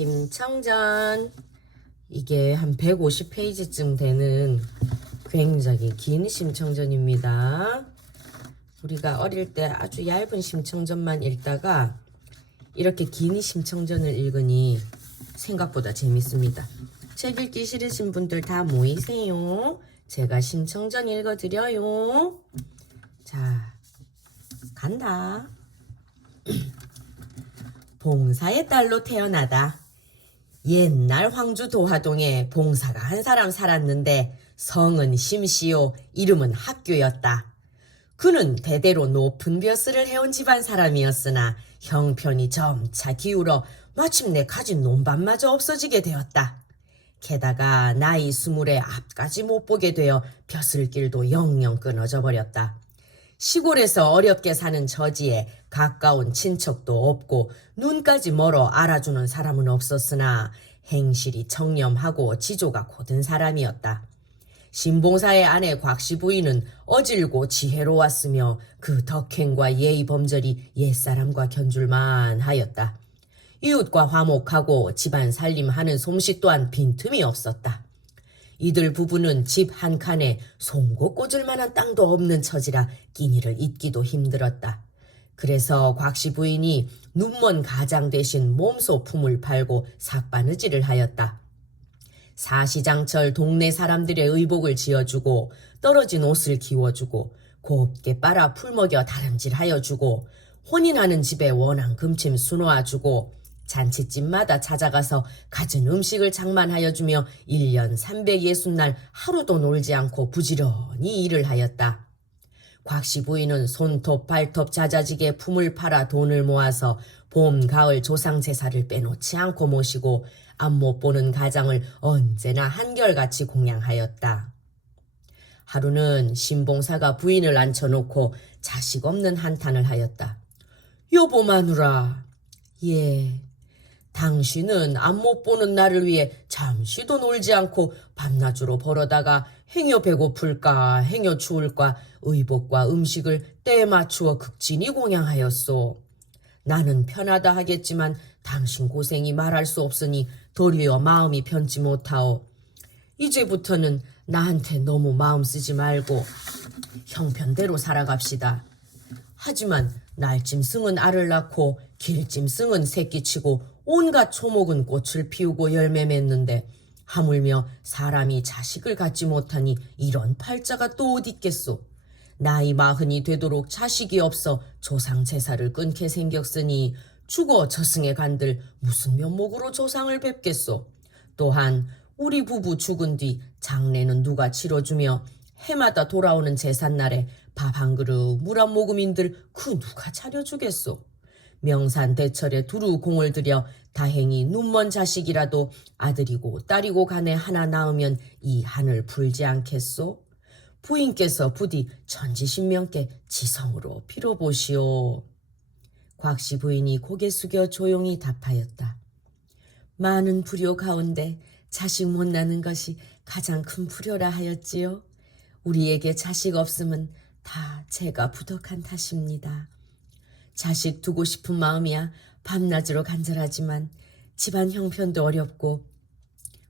심청전. 이게 한 150페이지쯤 되는 굉장히 긴 심청전입니다. 우리가 어릴 때 아주 얇은 심청전만 읽다가 이렇게 긴 심청전을 읽으니 생각보다 재밌습니다. 책 읽기 싫으신 분들 다 모이세요. 제가 심청전 읽어드려요. 자, 간다. 봉사의 딸로 태어나다. 옛날 황주 도화동에 봉사가 한 사람 살았는데 성은 심시오, 이름은 학교였다. 그는 대대로 높은 벼슬을 해온 집안 사람이었으나 형편이 점차 기울어 마침내 가진 논밭마저 없어지게 되었다. 게다가 나이 20에 앞까지 못 보게 되어 벼슬길도 영영 끊어져 버렸다. 시골에서 어렵게 사는 처지에 가까운 친척도 없고 눈까지 멀어 알아주는 사람은 없었으나 행실이 청렴하고 지조가 고든 사람이었다. 신봉사의 아내 곽씨 부인은 어질고 지혜로웠으며 그 덕행과 예의 범절이 옛사람과 견줄만 하였다. 이웃과 화목하고 집안 살림하는 솜씨 또한 빈틈이 없었다. 이들 부부는 집 한 칸에 송곳 꽂을 만한 땅도 없는 처지라 끼니를 잇기도 힘들었다. 그래서 곽씨 부인이 눈먼 가장 대신 몸소품을 팔고 삭바느질을 하였다. 사시장철 동네 사람들의 의복을 지어주고 떨어진 옷을 기워주고 곱게 빨아 풀먹여 다름질하여 주고 혼인하는 집에 원한 금침 수놓아주고 잔치집마다 찾아가서 갖은 음식을 장만하여 주며 1년 360날 하루도 놀지 않고 부지런히 일을 하였다. 곽씨 부인은 손톱 발톱 잦아지게 품을 팔아 돈을 모아서 봄, 가을 조상 제사를 빼놓지 않고 모시고 앞 못 보는 가장을 언제나 한결같이 공양하였다. 하루는 신봉사가 부인을 앉혀놓고 자식 없는 한탄을 하였다. 여보 마누라. 예. 당신은 앞 못 보는 나를 위해 잠시도 놀지 않고 밤낮으로 벌어다가 행여 배고플까 행여 추울까 의복과 음식을 때에 맞추어 극진히 공양하였소. 나는 편하다 하겠지만 당신 고생이 말할 수 없으니 도리어 마음이 편치 못하오. 이제부터는 나한테 너무 마음 쓰지 말고 형편대로 살아갑시다. 하지만 날짐승은 알을 낳고 길짐승은 새끼치고 온갖 초목은 꽃을 피우고 열매 맺는데 하물며 사람이 자식을 갖지 못하니 이런 팔자가 또 어디 있겠소. 나이 40이 되도록 자식이 없어 조상 제사를 끊게 생겼으니 죽어 저승에 간들 무슨 면목으로 조상을 뵙겠소. 또한 우리 부부 죽은 뒤 장례는 누가 치러주며 해마다 돌아오는 제삿날에 밥 한 그릇 물 한 모금인들 그 누가 차려주겠소. 명산대철에 두루 공을 들여 다행히 눈먼 자식이라도 아들이고 딸이고 간에 하나 낳으면 이 한을 풀지 않겠소? 부인께서 부디 천지신명께 지성으로 빌어보시오. 곽씨 부인이 고개 숙여 조용히 답하였다. 많은 불효 가운데 자식 못 낳는 것이 가장 큰 불효라 하였지요. 우리에게 자식 없음은 다 제가 부덕한 탓입니다. 자식 두고 싶은 마음이야 밤낮으로 간절하지만 집안 형편도 어렵고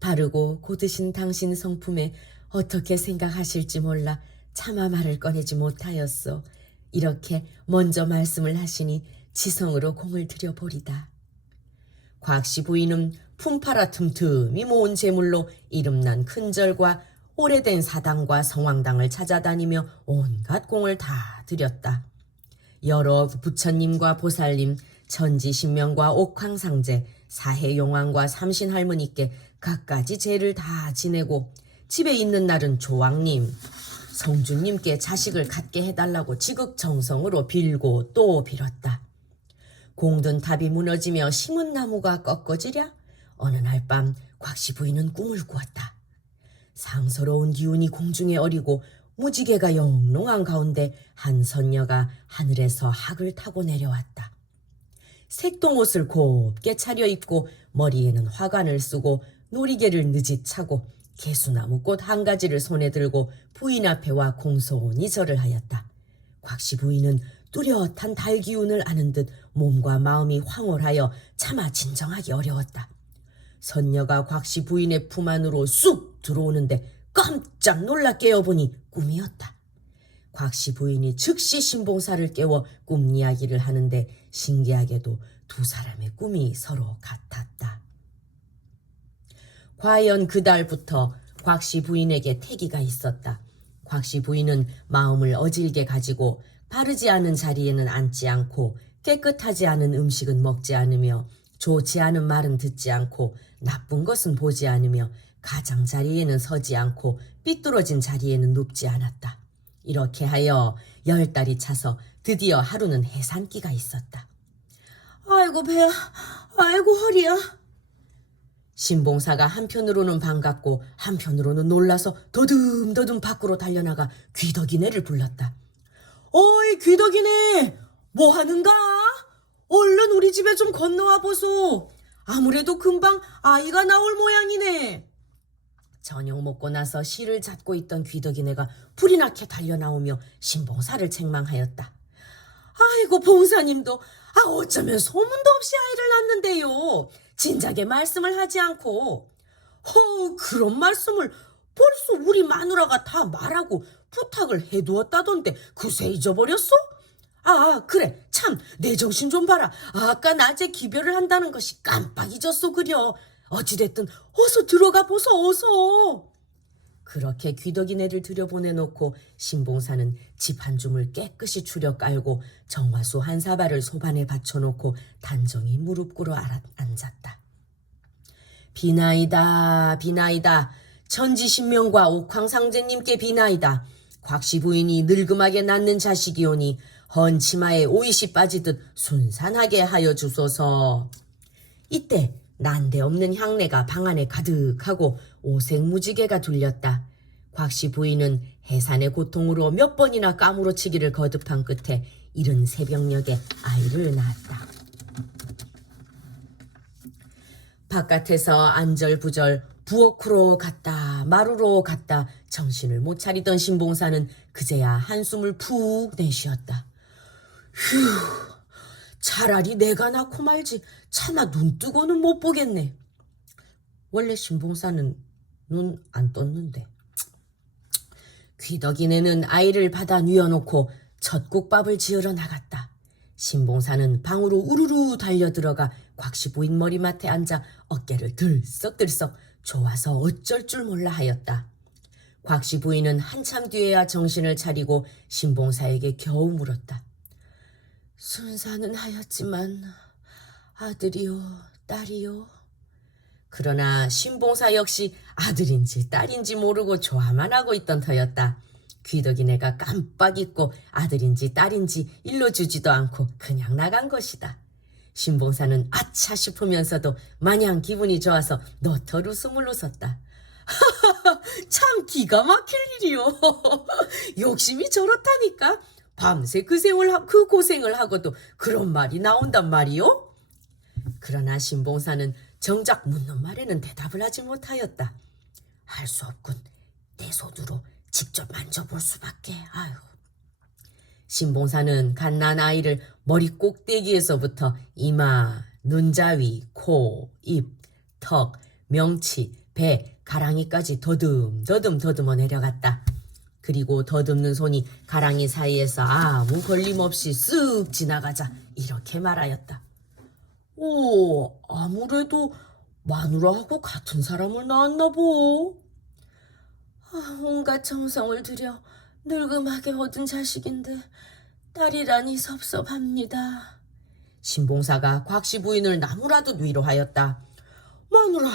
바르고 고드신 당신 성품에 어떻게 생각하실지 몰라 차마 말을 꺼내지 못하였소. 이렇게 먼저 말씀을 하시니 지성으로 공을 들여보리다. 곽씨 부인은 품팔아 틈틈이 모은 재물로 이름난 큰절과 오래된 사당과 성황당을 찾아다니며 온갖 공을 다 들였다. 여러 부처님과 보살님, 천지신명과 옥황상제, 사해용왕과 삼신할머니께 갖가지 제를 다 지내고 집에 있는 날은 조왕님, 성주님께 자식을 갖게 해달라고 지극정성으로 빌고 또 빌었다. 공든 탑이 무너지며 심은 나무가 꺾어지랴 어느 날 밤 곽씨 부인은 꿈을 꾸었다. 상서로운 기운이 공중에 어리고 무지개가 영롱한 가운데 한 선녀가 하늘에서 학을 타고 내려왔다. 색동옷을 곱게 차려입고 머리에는 화관을 쓰고 놀이개를 느짓 차고 개수나무 꽃 한 가지를 손에 들고 부인 앞에 와 공손히 절을 하였다. 곽씨 부인은 뚜렷한 달 기운을 아는 듯 몸과 마음이 황홀하여 차마 진정하기 어려웠다. 선녀가 곽씨 부인의 품 안으로 쑥 들어오는데 깜짝 놀라 깨어보니 꿈이었다. 곽씨 부인이 즉시 신봉사를 깨워 꿈 이야기를 하는데 신기하게도 두 사람의 꿈이 서로 같았다. 과연 그달부터 곽씨 부인에게 태기가 있었다. 곽씨 부인은 마음을 어질게 가지고 바르지 않은 자리에는 앉지 않고 깨끗하지 않은 음식은 먹지 않으며 좋지 않은 말은 듣지 않고 나쁜 것은 보지 않으며 가장자리에는 서지 않고 삐뚤어진 자리에는 눕지 않았다. 이렇게 하여 10달이 차서 드디어 하루는 해산기가 있었다. 아이고 배야, 아이고 허리야. 신봉사가 한편으로는 반갑고 한편으로는 놀라서 더듬더듬 밖으로 달려나가 귀덕이네를 불렀다. 어이 귀덕이네, 뭐 하는가? 얼른 우리 집에 좀 건너와 보소. 아무래도 금방 아이가 나올 모양이네. 저녁 먹고 나서 실을 잡고 있던 귀덕이네가 불이 나게 달려나오며 신봉사를 책망하였다. 아이고 봉사님도 어쩌면 소문도 없이 아이를 낳는데요. 진작에 말씀을 하지 않고. 그런 말씀을 벌써 우리 마누라가 다 말하고 부탁을 해두었다던데 그새 잊어버렸어? 그래 참 내 정신 좀 봐라. 아까 낮에 기별을 한다는 것이 깜빡 잊었어 그려. 어찌됐든 어서 들어가 보소 어서. 그렇게 귀덕이네를 들여보내놓고 신봉사는 집 한 줌을 깨끗이 추려 깔고 정화수 한 사발을 소반에 받쳐놓고 단정히 무릎 꿇어 앉았다. 비나이다 비나이다, 천지신명과 옥황상제님께 비나이다. 곽씨 부인이 늙음하게 낳는 자식이오니 헌 치마에 오이시 빠지듯 순산하게 하여 주소서. 이때 난데없는 향내가 방 안에 가득하고 오색무지개가 둘렸다. 곽씨 부인은 해산의 고통으로 몇 번이나 까무러치기를 거듭한 끝에 이른 새벽녘에 아이를 낳았다. 바깥에서 안절부절 부엌으로 갔다 마루로 갔다 정신을 못 차리던 신봉사는 그제야 한숨을 푹 내쉬었다. 휴, 차라리 내가 낳고 말지 차마 눈 뜨고는 못 보겠네. 원래 신봉사는 눈 안 떴는데. 귀덕이네는 아이를 받아 뉘어놓고 첫 국밥을 지으러 나갔다. 신봉사는 방으로 우르르 달려들어가 곽씨 부인 머리맡에 앉아 어깨를 들썩들썩 좋아서 어쩔 줄 몰라 하였다. 곽씨 부인은 한참 뒤에야 정신을 차리고 신봉사에게 겨우 물었다. 순산은 하였지만 아들이요 딸이요? 그러나 신봉사 역시 아들인지 딸인지 모르고 좋아만 하고 있던 터였다. 귀덕이네가 깜빡 잊고 아들인지 딸인지 일러주지도 않고 그냥 나간 것이다. 신봉사는 아차 싶으면서도 마냥 기분이 좋아서 너털 웃음을 웃었다. 참 기가 막힐 일이요. 욕심이 저렇다니까. 밤새 그 고생을 하고도 그런 말이 나온단 말이요? 그러나 신봉사는 정작 묻는 말에는 대답을 하지 못하였다. 할 수 없군. 내 손으로 직접 만져볼 수밖에. 아유. 신봉사는 갓난 아이를 머리 꼭대기에서부터 이마, 눈자위, 코, 입, 턱, 명치, 배, 가랑이까지 더듬어 내려갔다. 그리고 더듬는 손이 가랑이 사이에서 아무 걸림없이 쓱 지나가자 이렇게 말하였다. 오, 아무래도 마누라하고 같은 사람을 낳았나 보. 온갖 정성을 들여 늙음하게 얻은 자식인데 딸이라니 섭섭합니다. 신봉사가 곽씨 부인을 나무라듯 위로하였다. 마누라,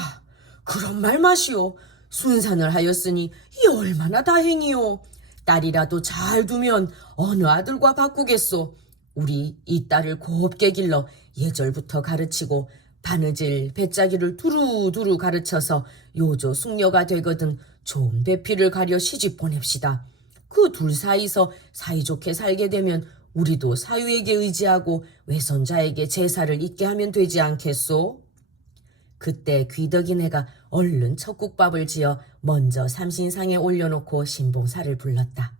그런 말 마시오. 순산을 하였으니 이 얼마나 다행이오. 딸이라도 잘 두면 어느 아들과 바꾸겠소. 우리 이 딸을 곱게 길러 예절부터 가르치고 바느질, 배짜기를 두루두루 가르쳐서 요조 숙녀가 되거든 좋은 배필을 가려 시집 보냅시다. 그 둘 사이서 사이좋게 살게 되면 우리도 사위에게 의지하고 외손자에게 제사를 잇게 하면 되지 않겠소? 그때 귀덕이네가 얼른 첫 국밥을 지어 먼저 삼신상에 올려놓고 신봉사를 불렀다.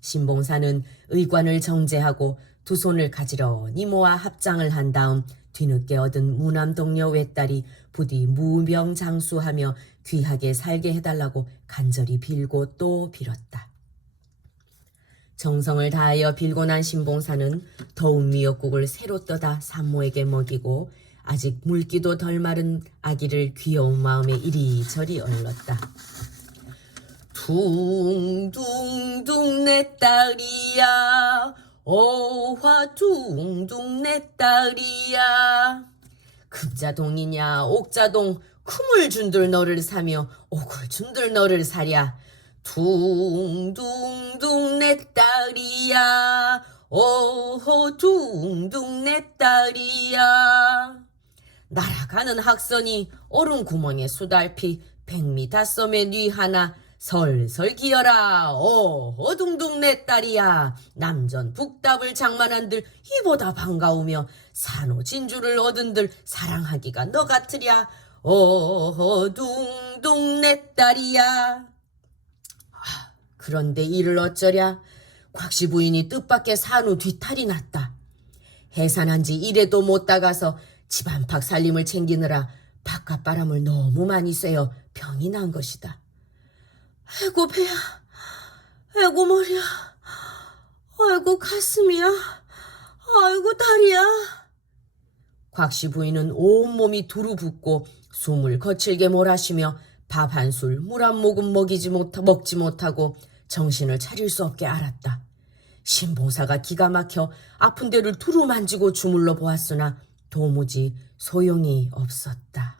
신봉사는 의관을 정제하고 두 손을 가지런히 모아 합장을 한 다음 뒤늦게 얻은 무남동녀 외딸이 부디 무병장수하며 귀하게 살게 해달라고 간절히 빌고 또 빌었다. 정성을 다하여 빌고 난 신봉사는 더운 미역국을 새로 떠다 산모에게 먹이고 아직 물기도 덜 마른 아기를 귀여운 마음에 이리저리 얼렀다. 둥둥둥 내 딸이야, 어화 둥둥 내 딸이야. 금자동이냐 옥자동, kum을 준들 너를 사며 옥을 준들 너를 사랴. 둥둥둥 내 딸이야, 어허 둥둥 내 딸이야. 날아가는 학선이 얼음 구멍에 수달피, 백미 다썸에 뉘 하나 설설 기어라, 어허 둥둥 내 딸이야. 남전 북답을 장만한들 이보다 반가우며 산호 진주를 얻은들 사랑하기가 너 같으랴, 어허 둥둥 내 딸이야. 그런데 이를 어쩌랴. 곽씨 부인이 뜻밖의 산후 뒤탈이 났다. 해산한 지 1회도 못 다가서 집 안팎 살림을 챙기느라 바깥바람을 너무 많이 쐬어 병이 난 것이다. 아이고 배야, 아이고 머리야, 아이고 가슴이야, 아이고 다리야. 곽씨 부인은 온몸이 두루 붓고 숨을 거칠게 몰아쉬며 밥 한 술, 물 한 모금 먹지 못하고 정신을 차릴 수 없게 앓았다. 신봉사가 기가 막혀 아픈 데를 두루 만지고 주물러 보았으나 도무지 소용이 없었다.